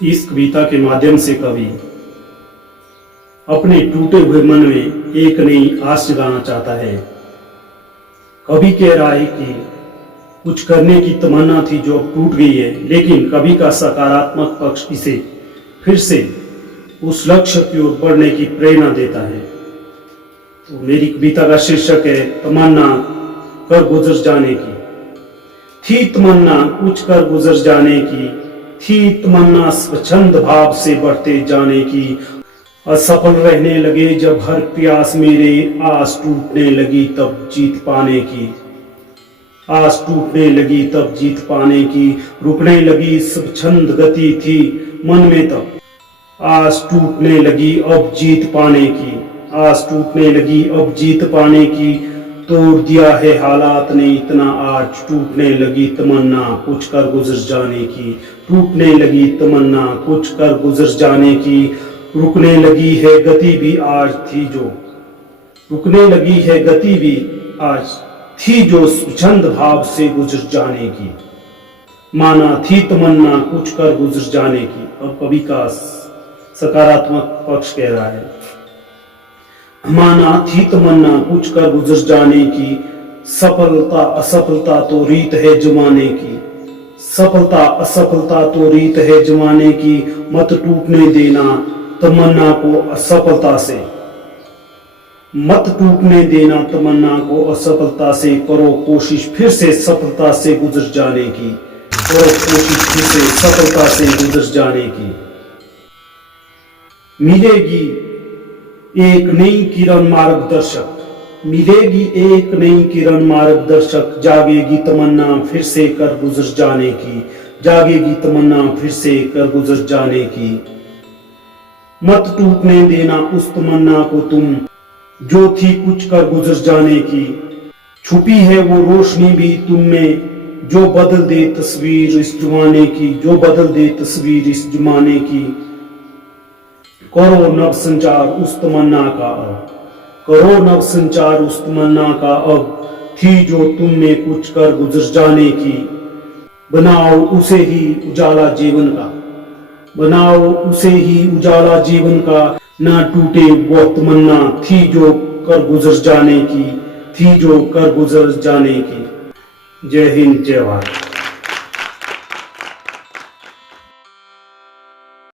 इस कविता के माध्यम से कवि अपने टूटे हुए मन में एक नई आस जगाना चाहता है। कवि कह रहा है कि कुछ करने की तमन्ना थी जो अब टूट गई है, लेकिन कवि का सकारात्मक पक्ष इसे फिर से उस लक्ष्य की ओर बढ़ने की प्रेरणा देता है। तो मेरी कविता का शीर्षक है तमन्ना कर गुजर जाने की। थी तमन्ना कुछ कर गुजर जाने की, थी तमन्ना स्वच्छंद भाव से बढ़ते जाने की। असफल रहने लगे जब हर प्यास मेरे, आस टूटने लगी तब जीत पाने की। आस टूटने लगी तब जीत पाने की, रुकने लगी स्वच्छंद गति थी मन में तब। आस टूटने लगी अब जीत पाने की, आस टूटने लगी अब जीत पाने की। तोड़ दिया है हालात ने इतना आज, टूटने लगी तमन्ना कुछ कर गुजर जाने की। टूटने लगी तमन्ना कुछ कर गुजर जाने की, रुकने लगी है गति भी आज थी जो, रुकने लगी है गति भी आज थी जो स्वच्छंद भाव से गुजर जाने की। माना थी तमन्ना कुछ कर गुजर जाने की। अब कवि का सकारात्मक पक्ष कह रहा है, माना थी तमन्ना कुछ कर गुजर जाने की। सफलता असफलता तो रीत है जमाने की, सफलता असफलता तो रीत है जमाने की। मत टूटने देना तमन्ना को असफलता से, मत टूटने देना तमन्ना को असफलता से। करो कोशिश फिर से सफलता से गुजर जाने की, करो कोशिश फिर से सफलता से गुजर जाने की। मिलेगी एक नई किरण मार्गदर्शक, मिलेगी एक नई किरण मार्गदर्शक। जागेगी तमन्ना फिर से कर गुजर जाने की, जागेगी तमन्ना फिर से कर गुजर जाने की। मत टूटने देना उस तमन्ना को तुम जो थी कुछ कर गुजर जाने की। छुपी है वो रोशनी भी तुम में जो बदल दे तस्वीर इस जमाने की, जो बदल दे तस्वीर इस जमाने की। करो नव संचार उस तमन्ना का अब, करो नव संचार उस तमन्ना का अब। थी जो तुम में कुछ कर गुजर जाने की। बनाओ उसे ही उजाला जीवन का, बनाओ उसे ही उजाला जीवन का। ना टूटे वो तमन्ना थी जो कर गुजर जाने की, थी जो कर गुजर जाने की। जय हिंद जय भारत।